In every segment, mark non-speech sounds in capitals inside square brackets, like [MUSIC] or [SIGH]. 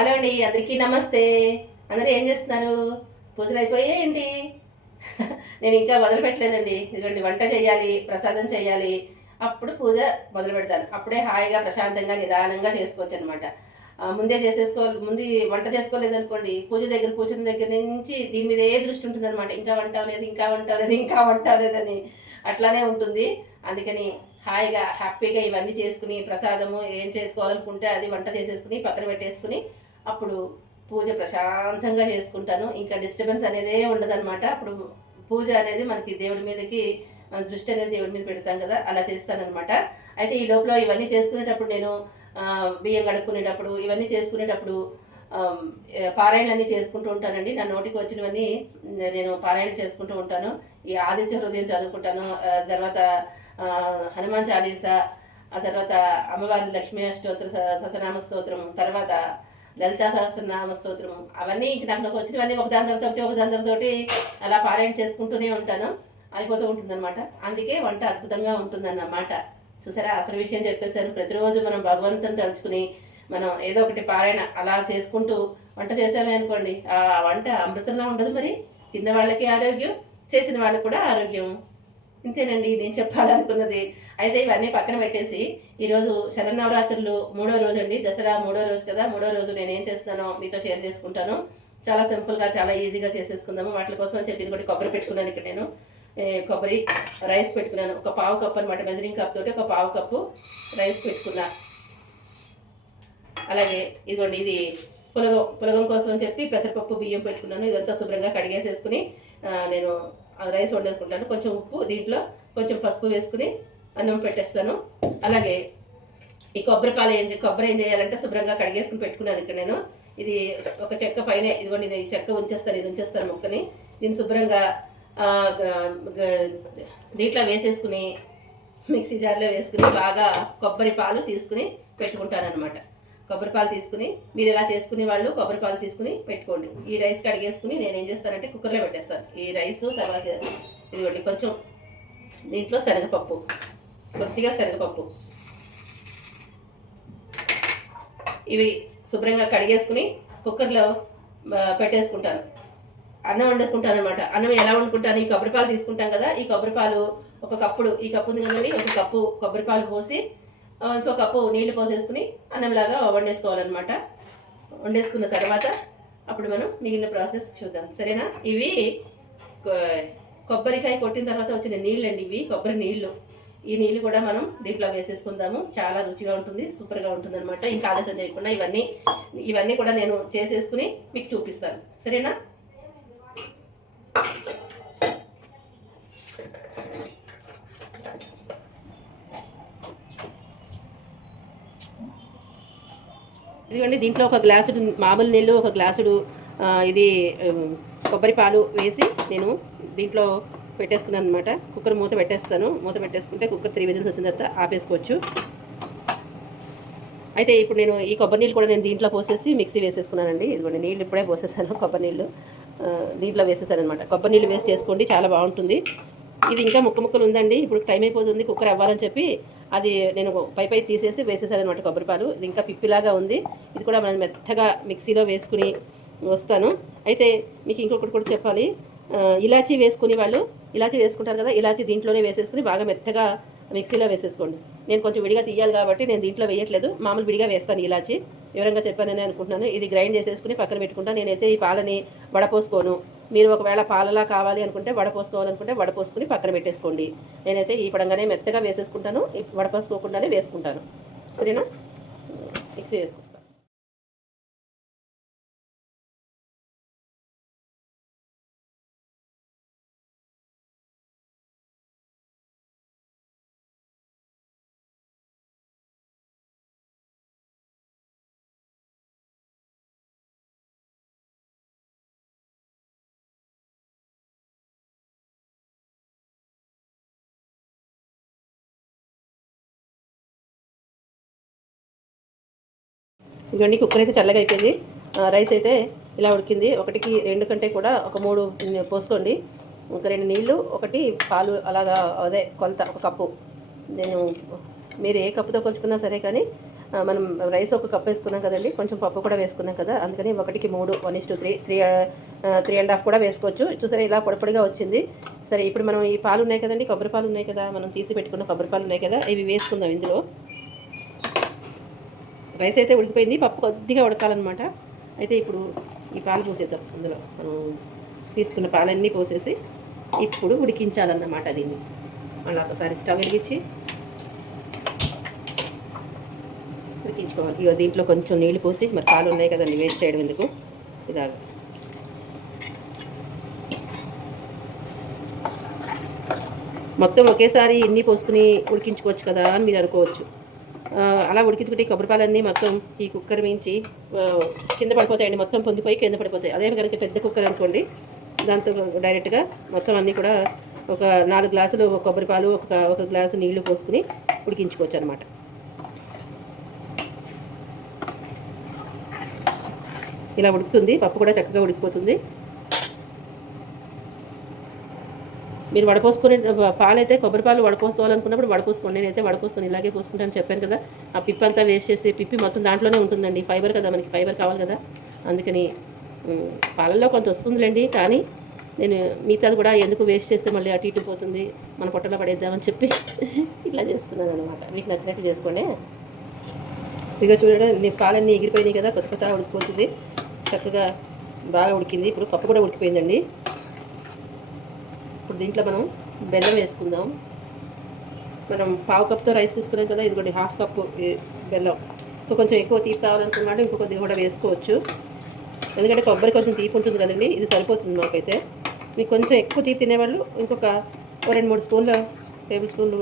Hello అండి అందరికీ నమస్తే. అందరూ ఏం చేస్తున్నారు? పూజలు అయిపోయాయండి ఏంటి? నేను ఇంకా మొదలు పెట్టలేదండి. ఇదిగోండి వంట చేయాలి ప్రసాదం చేయాలి. అప్పుడు పూజ మొదలు పెడతాను. అప్పుడే హాయిగా ప్రశాంతంగా నిదానంగా చేసుకోవచ్చు అనమాట ముందే చేసేసుకో ముందు వంట చేసుకోలేదనుకోండి పూజ దగ్గర కూర్చున్న దగ్గర నుంచి దీని మీద ఏ దృష్టి ఉంటుంది అనమాట ఇంకా వంట అవ్వలేదు ఇంకా వంట అవ్వలేదు ఇంకా వంట అవ్వలేదని అట్లానే ఉంటుంది. అందుకని హాయిగా హ్యాపీగా ఇవన్నీ చేసుకుని ప్రసాదము ఏం చేసుకోవాలనుకుంటే అది వంట చేసేసుకుని పక్కన పెట్టేసుకుని అప్పుడు పూజ ప్రశాంతంగా చేసుకుంటాను. ఇంకా డిస్టర్బెన్స్ అనేదే ఉండదన్నమాట. అప్పుడు పూజ అనేది మనకి దేవుడి మీదకి మన దృష్టి అనేది దేవుడి మీద పెడతాం కదా అలా చేస్తానమాట అయితే ఈ లోపల ఇవన్నీ చేసుకునేటప్పుడు నేను బియ్యం కడుక్కునేటప్పుడు ఇవన్నీ చేసుకునేటప్పుడు ఆమ్, పారాయణలన్నీ చేసుకుంటూ ఉంటానండి. నా నోటికి వచ్చినవన్నీ నేను పారాయణ చేసుకుంటూ ఉంటాను. ఈ ఆదిత్య హృదయం చదువుకుంటాను. తర్వాత హనుమాన్ చాలీసా ఆ తర్వాత అమ్మవారి లక్ష్మీ అష్టోత్తర సతనామ స్తోత్రం తర్వాత లలితా సహస్రనామ స్తోత్రము. అవన్నీ ఇంక నాకు వచ్చినవన్నీ ఒక దాని తర్వాత ఒక దాని తర్వాత అలా పారాయణ చేసుకుంటూనే ఉంటాను. అయిపోతూ ఉంటుందన్నమాట. అందుకే వంట అద్భుతంగా ఉంటుందన్నమాట. చూసారా? అసలు విషయం చెప్పేశాను. ప్రతిరోజు మనం భగవంతుని తలుచుకుని మనం ఏదో ఒకటి పారాయణ అలా చేసుకుంటూ వంట చేసామే అనుకోండి. ఆ వంట అమృతంలా ఉండదు మరి. తిన్న వాళ్ళకి ఆరోగ్యం చేసిన వాళ్ళకి కూడా ఆరోగ్యం. ఇంతేనండి నేను చెప్పాలనుకున్నది. అయితే ఇవన్నీ పక్కన పెట్టేసి ఈరోజు శరన్నవరాత్రులు మూడో రోజు అండి దసరా మూడో రోజు కదా మూడో రోజు నేను ఏం చేస్తానో మీతో షేర్ చేసుకుంటాను. చాలా సింపుల్గా చాలా ఈజీగా చేసేసుకుందాము. వాటి కోసం అని చెప్పి ఇది కూడా కొబ్బరి పెట్టుకున్నాను ఇక్కడ నేను. కొబ్బరి రైస్ పెట్టుకున్నాను. ఒక పావు కప్పు అనమాట మెజరింగ్ కప్ తోటి ఒక పావు కప్పు రైస్ పెట్టుకున్నా. అలాగే ఇదిగోండి ఇది పులగం పులగం కోసం చెప్పి పెసరపప్పు బియ్యం పెట్టుకున్నాను. ఇదంతా శుభ్రంగా కడిగేసేసుకుని నేను రైస్ వండేసుకుంటాను. కొంచెం ఉప్పు దీంట్లో కొంచెం పసుపు వేసుకుని అన్నం పెట్టేస్తాను. అలాగే ఈ కొబ్బరి పాలు ఏం కొబ్బరి ఏం చేయాలంటే శుభ్రంగా కడిగేసుకుని పెట్టుకున్నాను ఇక్కడ నేను. ఇది ఒక చెక్క పైన ఇదిగోండి ఇది చెక్క ఉంచేస్తాను ఇది ఉంచేస్తాను ముక్కని. దీన్ని శుభ్రంగా దీంట్లో వేసేసుకుని మిక్సీ జార్లో వేసుకుని బాగా కొబ్బరి పాలు తీసుకుని పెట్టుకుంటాను అనమాట కొబ్బరి పాలు తీసుకుని మీరు ఇలా చేసుకునే వాళ్ళు కొబ్బరి పాలు తీసుకుని పెట్టుకోండి. ఈ రైస్ కడిగేసుకుని నేను ఏం చేస్తానంటే కుక్కర్లో పెట్టేస్తాను. ఈ రైస్ తర్వాత ఇదిగోండి కొంచెం దీంట్లో శనగపప్పు కొద్దిగా శనగపప్పు. ఇవి శుభ్రంగా కడిగేసుకుని కుక్కర్లో పెట్టేసుకుంటాను. అన్నం వండేసుకుంటాను అనమాట అన్నం ఎలా వండుకుంటాను? ఈ కొబ్బరి పాలు తీసుకుంటాం కదా ఈ కొబ్బరి పాలు ఒక కప్పుడు ఈ కప్పు ఉంది కదండి ఒక కప్పు కొబ్బరి పాలు పోసి ఇంకో కప్పు నీళ్ళు పోసేసుకుని అన్నంలాగా వండేసుకోవాలన్నమాట. వండేసుకున్న తర్వాత అప్పుడు మనం మిగిలిన ప్రాసెస్ చూద్దాం. సరేనా? ఇవి కొబ్బరికాయ కొట్టిన తర్వాత వచ్చిన నీళ్ళండి ఇవి కొబ్బరి నీళ్ళు. ఈ నీళ్ళు కూడా మనం దీంట్లో వేసేసుకుందాము. చాలా రుచిగా ఉంటుంది సూపర్గా ఉంటుంది అనమాట ఇంకా ఆలస్యం చేయకుండా ఇవన్నీ ఇవన్నీ కూడా నేను చేసేసుకుని మీకు చూపిస్తాను. సరేనా? ఇదిగోండి దీంట్లో ఒక గ్లాసుడు మామూలు నీళ్ళు ఒక గ్లాసుడు ఇది కొబ్బరి పాలు వేసి నేను దీంట్లో పెట్టేసుకున్నాను అనమాట కుక్కర్ మూత పెట్టేస్తాను. మూత పెట్టేసుకుంటే కుక్కర్ త్రీ విజిల్స్ వచ్చిన తర్వాత ఆపేసుకోవచ్చు. అయితే ఇప్పుడు నేను ఈ కొబ్బరి నీళ్ళు కూడా నేను దీంట్లో పోసేసి మిక్సీ వేసేసుకున్నానండి. ఇదిగోండి నీళ్ళు ఇప్పుడే పోసేసాను కొబ్బరి నీళ్ళు. దీంట్లో వేసేసాను అనమాట కొబ్బరి నీళ్ళు వేసి చేసుకోండి చాలా బాగుంటుంది. ఇది ఇంకా ముక్క ముక్కలు ఉందండి. ఇప్పుడు టైం అయిపోతుంది కుక్కర్ అవ్వాలని చెప్పి అది నేను పై పై తీసేసి వేసేసాను అనమాట కొబ్బరి పాలు. ఇది ఇంకా పిప్పిలాగా ఉంది. ఇది కూడా మనం మెత్తగా మిక్సీలో వేసుకుని వస్తాను. అయితే మీకు ఇంకొకటి కూడా చెప్పాలి. ఇలాచీ వేసుకుని వాళ్ళు ఇలాచీ వేసుకుంటారు కదా ఇలాచీ దీంట్లోనే వేసేసుకుని బాగా మెత్తగా మిక్సీలో వేసేసుకోండి. నేను కొంచెం విడిగా తీయాలి కాబట్టి నేను దీంట్లో వేయట్లేదు. మామూలు విడిగా వేస్తాను ఇలాచి. వివరంగా చెప్పానని అనుకుంటున్నాను. ఇది గ్రైండ్ చేసేసుకుని పక్కన పెట్టుకుంటాను నేనైతే ఈ పాలని వడపోసుకోను. మీరు ఒకవేళ పాలలా కావాలి అనుకుంటే వడపోసుకోవాలనుకుంటే వడపోసుకుని పక్కన పెట్టేసుకోండి. నేనైతే ఈ పడంగానే మెత్తగా వేసేసుకుంటాను. వడపోసుకోకుండానే వేసుకుంటాను. సరేనా? మిక్సీ వేసుకొస్తాను ఇదిగోండి కుక్కర్ అయితే చల్లగా అయిపోయింది. రైస్ అయితే ఇలా ఉడికింది. ఒకటికి రెండు కంటే కూడా ఒక మూడు పోసుకోండి. ఒక రెండు నీళ్ళు ఒకటి పాలు అలాగా అదే కొలత ఒక కప్పు. నేను మీరు ఏ కప్పుతో కొలుచుకున్నా సరే కానీ మనం రైస్ ఒక కప్ వేసుకున్నాం కదండి కొంచెం పప్పు కూడా వేసుకున్నాం కదా అందుకని ఒకటికి మూడు one is to three three three and half కూడా వేసుకోవచ్చు. చూసారా ఇలా పొడపొడిగా వచ్చింది. సరే ఇప్పుడు మనం ఈ పాలు ఉన్నాయి కదండి కొబ్బరి పాలు ఉన్నాయి కదా మనం తీసి పెట్టుకున్న కొబ్బరి పాలు ఉన్నాయి కదా ఇవి వేసుకుందాం ఇందులో. రైస్ అయితే ఉడికిపోయింది పప్పు కొద్దిగా ఉడకాలన్నమాట. అయితే ఇప్పుడు ఈ పాలు పోసేద్దాం అందులో. మనం తీసుకున్న పాలన్నీ పోసేసి ఇప్పుడు ఉడికించాలన్నమాట దీన్ని. మళ్ళీ ఒకసారి స్టవ్ వెలిగించి ఉడికించుకోవాలి. ఇక దీంట్లో కొంచెం నీళ్ళు పోసి మరి పాలు ఉన్నాయి కదండి వేస్ట్ చేయడం ఎందుకు? ఇలాగ. మొత్తం ఒకేసారి ఇన్ని పోసుకుని ఉడికించుకోవచ్చు కదా అని మీరు అనుకోవచ్చు. అలా ఉడికించుకుంటే కొబ్బరిపాలన్నీ కొబ్బరి పాలన్నీ మొత్తం ఈ కుక్కర్ మించి కింద పడిపోతాయండి. మొత్తం పొంగిపోయి కింద పడిపోతాయి. అదే కనుక పెద్ద కుక్కర్ అనుకోండి దాంతో డైరెక్ట్గా మొత్తం అన్నీ కూడా ఒక నాలుగు గ్లాసులు కొబ్బరి పాలు ఒక ఒక గ్లాసు నీళ్ళు పోసుకుని ఉడికించుకోవచ్చు అనమాట ఇలా ఉడుకుతుంది. పప్పు కూడా చక్కగా ఉడికిపోతుంది. మీరు వడపోసుకొని పాలైతే కొబ్బరి పాలు వడపోసుకోవాలనుకున్నప్పుడు వడపోసుకోండి. నేనైతే వడపోసుకొని ఇలాగే పోసుకుంటాను చెప్పాను కదా. ఆ పిప్పి అంతా వేస్ట్ చేసి పిప్పి మొత్తం దాంట్లోనే ఉంటుందండి. ఫైబర్ కదా మనకి ఫైబర్ కావాలి కదా. అందుకని పాలల్లో కొంత వస్తుందిలేండి. కానీ నేను మిగతాది కూడా ఎందుకు వేస్ట్ చేస్తే మళ్ళీ అటు ఇటు పోతుంది మన పొట్టలో పడేద్దామని చెప్పి ఇట్లా చేస్తున్నాను అనమాట మీకు నచ్చినట్టు చేసుకోండి. ఇక చూడండి నీ పాలన్నీ ఎగిరిపోయినాయి కదా. కొత్త కొత్త ఉడికిపోతుంది. చక్కగా బాగా ఉడికింది. ఇప్పుడు పప్పు కూడా ఉడికిపోయిందండి. దీంట్లో మనం బెల్లం వేసుకుందాం. మనం పావు కప్తో రైస్ తీసుకున్నాం కదా ఇదిగోండి హాఫ్ కప్పు బెల్లం. సో కొంచెం ఎక్కువ తీపి కావాలనుకున్నాడు ఇంకో కొద్దిగా కూడా వేసుకోవచ్చు. ఎందుకంటే కొబ్బరి కొంచెం తీపి ఉంటుంది కదండి ఇది సరిపోతుంది మాకైతే. మీకు కొంచెం ఎక్కువ తీపి తినేవాళ్ళు ఇంకొక రెండు మూడు స్పూన్ల టేబుల్ స్పూన్లు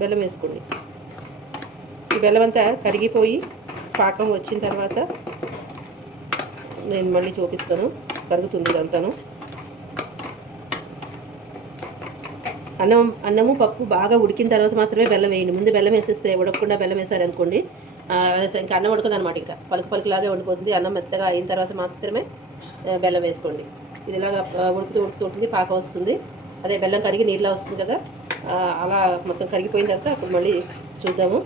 బెల్లం వేసుకోండి. ఈ బెల్లం అంతా కరిగిపోయి పాకం వచ్చిన తర్వాత నేను మళ్ళీ చూపిస్తాను కరుగుతుంది ఇదంతాను. అన్నం అన్నము పప్పు బాగా ఉడికిన తర్వాత మాత్రమే బెల్లం వేయండి. ముందు బెల్లం వేసేస్తే ఉడకకుండా బెల్లం వేసారనుకోండి ఆ, ఇంకా అన్నం ఉడకదు అనమాట ఇంకా. పలుకు పలుకులాగే ఉండిపోతుంది. అన్నం మెత్తగా అయిన తర్వాత మాత్రమే బెల్లం వేసుకోండి. ఇది ఇలాగా ఉడుకుతూ ఉడుకుతూ ఉంటుంది పాకం వస్తుంది. అదే బెల్లం కరిగి నీళ్ళ వస్తుంది కదా అలా మొత్తం కరిగిపోయిన తర్వాత అప్పుడు మళ్ళీ చూద్దాము.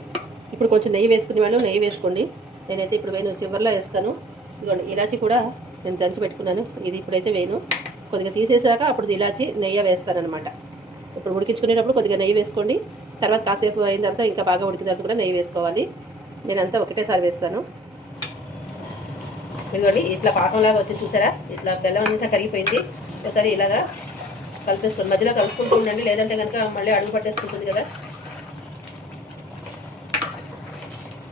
ఇప్పుడు కొంచెం నెయ్యి వేసుకునే వాళ్ళు నెయ్యి వేసుకోండి. నేనైతే ఇప్పుడు వేను చివరిలో వేస్తాను. ఇదిగోండి ఇలాచి కూడా నేను దంచి పెట్టుకున్నాను. ఇది ఇప్పుడైతే వేను. కొద్దిగా తీసేసాక అప్పుడు ఇలాచి నెయ్యి వేస్తానన్నమాట. ఇప్పుడు ఉడికించుకునేటప్పుడు కొద్దిగా నెయ్యి వేసుకోండి. తర్వాత కాసేపు అయిన తర్వాత ఇంకా బాగా ఉడికిన తర్వాత కూడా నెయ్యి వేసుకోవాలి. నేనంతా ఒకటేసారి వేస్తాను. ఇదిగోండి ఇట్లా పాకంలాగా వచ్చి చూసారా? ఇట్లా బెల్లం అంతా కరిగిపోయింది. ఒకసారి ఇలాగా కలిపేసుకోండి. మధ్యలో కలుపుకుంటూ ఉండండి. లేదంటే కనుక మళ్ళీ అడుగు పట్టేసుకుంటుంది కదా.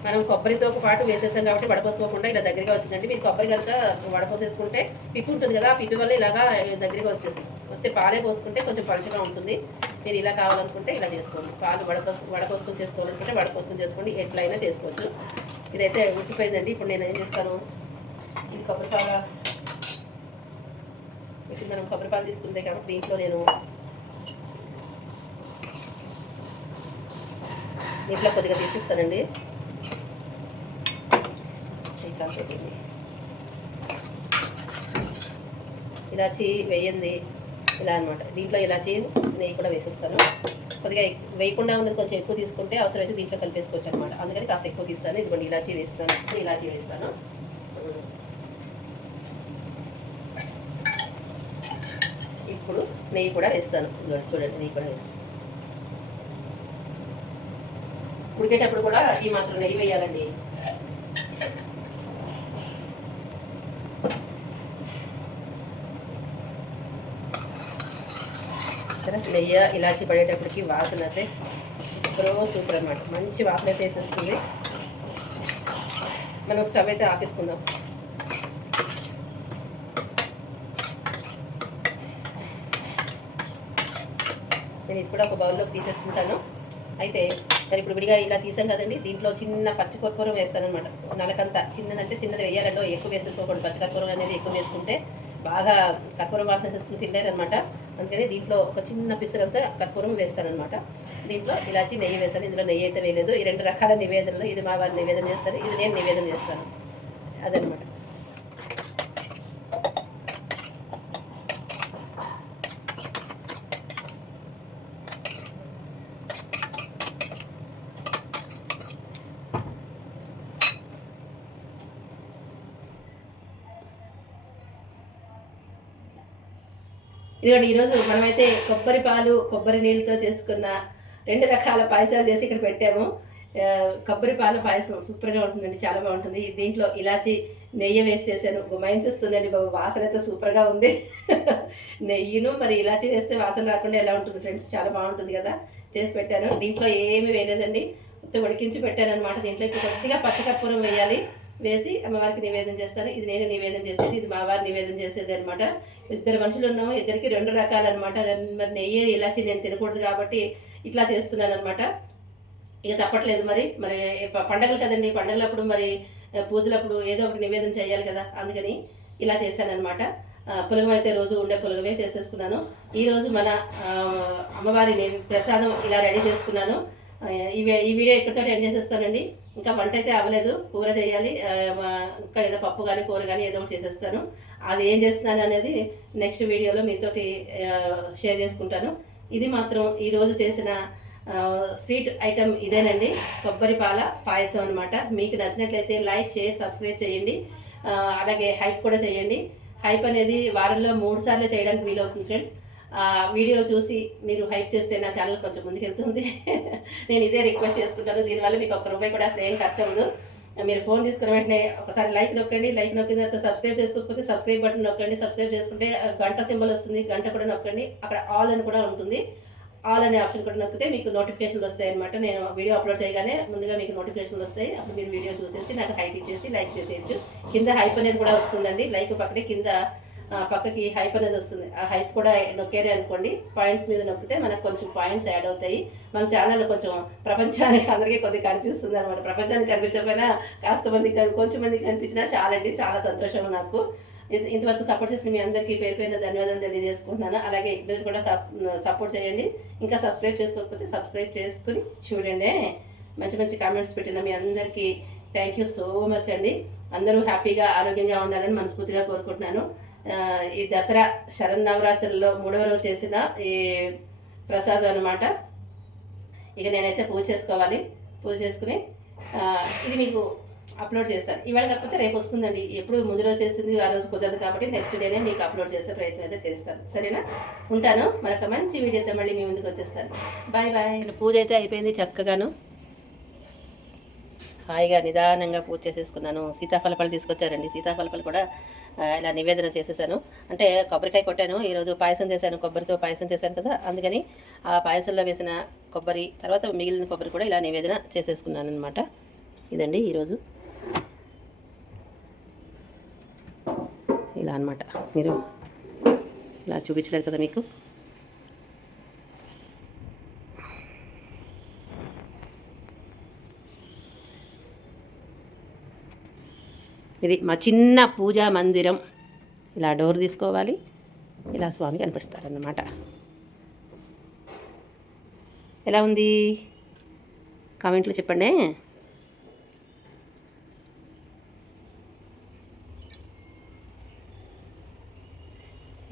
మనం కొబ్బరితో పాటు వేసేసాం కాబట్టి వడపోసుకోకుండా ఇలా దగ్గరగా వచ్చిందండి. మీరు కొబ్బరి కనుక వడపోసేసుకుంటే పిప్పి ఉంటుంది కదా ఆ పిప్పి వల్ల ఇలాగా దగ్గరగా వచ్చేసి వస్తే పాలే పోసుకుంటే కొంచెం పలుచగా ఉంటుంది. మీరు ఇలా కావాలనుకుంటే ఇలా చేసుకోండి. పాలు వడపోసు వడపోసుకొని చేసుకోవాలనుకుంటే వడపోసుకొని చేసుకోండి. ఎట్లయినా చేసుకోవచ్చు. ఇదైతే ఉడికిపోయిందండి. ఇప్పుడు నేను ఏం చేస్తాను? ఇది కొబ్బరి పాల ఇప్పుడు మనం కొబ్బరి పాలు తీసుకుంటే కాబట్టి దీంట్లో నేను దీంట్లో కొద్దిగా తీసిస్తానండి. చెయ్యి ఇలాచి వేయండి ఇలా అనమాట దీంట్లో ఇలాచి నెయ్యి కూడా వేసేస్తాను. కొద్దిగా వేయకుండా ఉన్నది కొంచెం ఎక్కువ తీసుకుంటే అవసరమైతే దీంట్లో కలిపేసుకోవచ్చు అనమాట అందుకని కాస్త ఎక్కువ తీస్తాను ఇదిగోండి ఇలాచి వేస్తాను ఇలాచి వేస్తాను. ఇప్పుడు నెయ్యి కూడా వేస్తాను. చూడండి నెయ్యి కూడా వేస్తాను. ఉడికేటప్పుడు కూడా ఈ మాత్రం నెయ్యి వేయాలండి. సరే నెయ్యి ఇలాచి పడేటప్పటికి వాసన అయితే సూపర్ సూపర్ అనమాట మంచి వాసన అయితే వేసేస్తుంది. మనం స్టవ్ అయితే ఆపేసుకుందాం. నేను ఇది కూడా ఒక బౌల్లోకి తీసేసుకుంటాను. అయితే మరి ఇప్పుడు విడిగా ఇలా తీసాం కదండి దీంట్లో చిన్న పచ్చి కర్పూరం వేస్తానమాట నలకంత చిన్నదంటే చిన్నది వేయాలంటే ఎక్కువ వేసేసుకోకూడదు. పచ్చి కర్పూరం అనేది ఎక్కువ వేసుకుంటే బాగా కర్పూరం వాసన చేసుకుని తినలేరనమాట అందుకని దీంట్లో ఒక చిన్న పిసరంతా కర్పూరం వేస్తానమాట దీంట్లో ఇలాచి నెయ్యి వేస్తాను. ఇందులో నెయ్యి అయితే వేయలేదు. ఈ రెండు రకాల నివేదనలు ఇది మా వారి నివేదన చేస్తారు ఇది నేను నివేదన చేస్తాను. అదనమాట ఇదిగోండి ఈరోజు మనమైతే కొబ్బరి పాలు కొబ్బరి నీళ్ళతో చేసుకున్న రెండు రకాల పాయసాలు చేసి ఇక్కడ పెట్టాము. కొబ్బరి పాల పాయసం సూపర్గా ఉంటుందండి చాలా బాగుంటుంది. దీంట్లో ఇలాచి నెయ్యి వేసి చేశాను. గుమాయించేస్తుందండి బాబు వాసన అయితే సూపర్గా ఉంది. [LAUGHS] నెయ్యిను మరి ఇలాచి వేస్తే వాసన రాకుండా ఎలా ఉంటుంది ఫ్రెండ్స్? చాలా బాగుంటుంది కదా చేసి పెట్టాను. దీంట్లో ఏమీ వేయలేదండి మొత్తం ఉడికించి పెట్టాను అనమాట దీంట్లో ఇప్పుడు కొద్దిగా పచ్చకర్పూరం వేయాలి. వేసి అమ్మవారికి నివేదన చేస్తాను. ఇది నేను నివేదన చేసేది ఇది మా వారు నివేదన చేసేది అనమాట ఇద్దరు మనుషులు ఉన్నాము ఇద్దరికి రెండు రకాలు అనమాట మరి నెయ్యి ఇలాచి నేను తినకూడదు కాబట్టి ఇట్లా చేస్తున్నాను అనమాట ఇక తప్పట్లేదు మరి. మరి పండగలు కదండి. పండగలప్పుడు మరి పూజలప్పుడు ఏదో ఒకటి నివేదన చేయాలి కదా. అందుకని ఇలా చేశానమాట పులగం అయితే రోజు ఉండే పులగమే చేసేసుకున్నాను. ఈరోజు మన అమ్మవారిని అమ్మవారి ప్రసాదం ఇలా రెడీ చేసుకున్నాను. ఈ ఈ వీడియో ఇక్కడితో ఎండ్ చేసేస్తానండి. ఇంకా వంట అయితే అవ్వలేదు కూర చేయాలి ఇంకా ఏదో పప్పు కానీ కూర కానీ ఏదో ఒకటి చేసేస్తాను. అది ఏం చేస్తున్నాను అనేది నెక్స్ట్ వీడియోలో మీతోటి షేర్ చేసుకుంటాను. ఇది మాత్రం ఈరోజు చేసిన స్వీట్ ఐటమ్ ఇదేనండి. కొబ్బరి పాల పాయసం అనమాట మీకు నచ్చినట్లయితే లైక్ షేర్ సబ్స్క్రైబ్ చేయండి. అలాగే హైప్ కూడా చేయండి. హైప్ అనేది వారంలో మూడు సార్లు చేయడానికి వీలవుతుంది ఫ్రెండ్స్ వీడియో చూసి మీరు హైప్ చేస్తే నా ఛానల్ కొంచెం ముందుకెళ్తుంది [LAUGHS] నేను ఇదే రిక్వెస్ట్ చేసుకుంటాను. దీనివల్ల మీకు ఒక్క రూపాయి కూడా అసలు ఏం ఖర్చు అవ్వదు మీరు ఫోన్ తీసుకున్న వెంటనే ఒకసారి లైక్ నొక్కండి. లైక్ నొక్కిన తర్వాత సబ్స్క్రైబ్ చేసుకోకపోతే సబ్స్క్రైబ్ బటన్ నొక్కండి. సబ్స్క్రైబ్ చేసుకుంటే గంట సింబల్ వస్తుంది. గంట కూడా నొక్కండి. అక్కడ ఆల్ అని కూడా ఉంటుంది. ఆల్ అనే ఆప్షన్ కూడా నొక్కితే మీకు నోటిఫికేషన్లు వస్తాయి అనమాట నేను వీడియో అప్లోడ్ చేయగానే ముందుగా మీకు నోటిఫికేషన్లు వస్తాయి. అప్పుడు మీరు వీడియో చూసేసి నాకు హైప్ ఇచ్చేసి లైక్ చేసేయచ్చు. కింద హైప్ అనేది కూడా వస్తుందండి. లైక్ పక్కనే కింద పక్కకి హైప్ అనేది వస్తుంది. ఆ హైప్ కూడా నొక్కారే అనుకోండి. పాయింట్స్ మీద నొక్కితే మనకు కొంచెం పాయింట్స్ యాడ్ అవుతాయి. మన ఛానల్ కొంచెం ప్రపంచానికి అందరికీ కొద్దిగా కనిపిస్తుంది అనమాట ప్రపంచానికి కనిపించకపోయినా కాస్త మందికి కొంచెం మందికి కనిపించినా చాలండి. చాలా సంతోషం నాకు. ఇంతవరకు సపోర్ట్ చేసిన మీ అందరికీ పేరు పైన ధన్యవాదాలు తెలియజేసుకుంటున్నాను. అలాగే మీరు కూడా సపోర్ట్ చేయండి. ఇంకా సబ్స్క్రైబ్ చేసుకోకపోతే సబ్స్క్రైబ్ చేసుకుని చూడండి. మంచి మంచి కామెంట్స్ పెట్టిన మీ అందరికీ థ్యాంక్ యూ సో మచ్ అండి. అందరూ హ్యాపీగా ఆరోగ్యంగా ఉండాలని మనస్ఫూర్తిగా కోరుకుంటున్నాను. ఈ దసరా శరన్నవరాత్రుల్లో మూడవ రోజు చేసిన ఈ ప్రసాదం అనమాట ఇక నేనైతే పూజ చేసుకోవాలి. పూజ చేసుకుని ఇది మీకు అప్లోడ్ చేస్తాను. ఇవాళ కాకపోతే రేపు వస్తుందండి. ఎప్పుడు ముందు రోజు చేసింది ఆ రోజు కుదరదు కాబట్టి నెక్స్ట్ డేనే మీకు అప్లోడ్ చేసే ప్రయత్నం అయితే చేస్తాను. సరేనా? ఉంటాను. మరొక మంచి వీడియోతో మళ్ళీ మీ ముందుకు వచ్చేస్తాను. Bye bye. పూజ అయితే అయిపోయింది చక్కగాను. హాయిగా నిదానంగా పూజ చేసేసుకున్నాను. సీతాఫలఫలు తీసుకొచ్చారండి. సీతాఫలపాలు కూడా ఇలా నివేదన చేసేసాను. అంటే కొబ్బరికాయ కొట్టాను ఈరోజు పాయసం చేశాను కొబ్బరితో పాయసం చేశాను కదా అందుకని ఆ పాయసంలో వేసిన కొబ్బరి తర్వాత మిగిలిన కొబ్బరి కూడా ఇలా నివేదన చేసేసుకున్నాను అనమాట ఇదండి ఈరోజు. ఇలా అన్నమాట. మీరు ఇలా చూపించలేదు కదా మీకు? ఇది మా చిన్న పూజా మందిరం. ఇలా డోర్ తీసుకోవాలి. ఇలా స్వామి కనిపిస్తారన్నమాట. ఎలా ఉంది? కామెంట్లు చెప్పండి.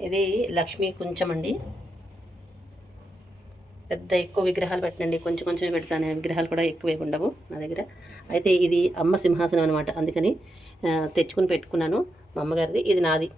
ఇది లక్ష్మీ కుంచం అండి. పెద్ద ఎక్కువ విగ్రహాలు పెట్టండి కొంచెం కొంచెమే పెడతాను. విగ్రహాలు కూడా ఎక్కువే ఉండవు నా దగ్గర. అయితే ఇది అమ్మ సింహాసనం అనమాట అందుకని తెచ్చుకుని పెట్టుకున్నాను మా అమ్మగారిది. ఇది నాది.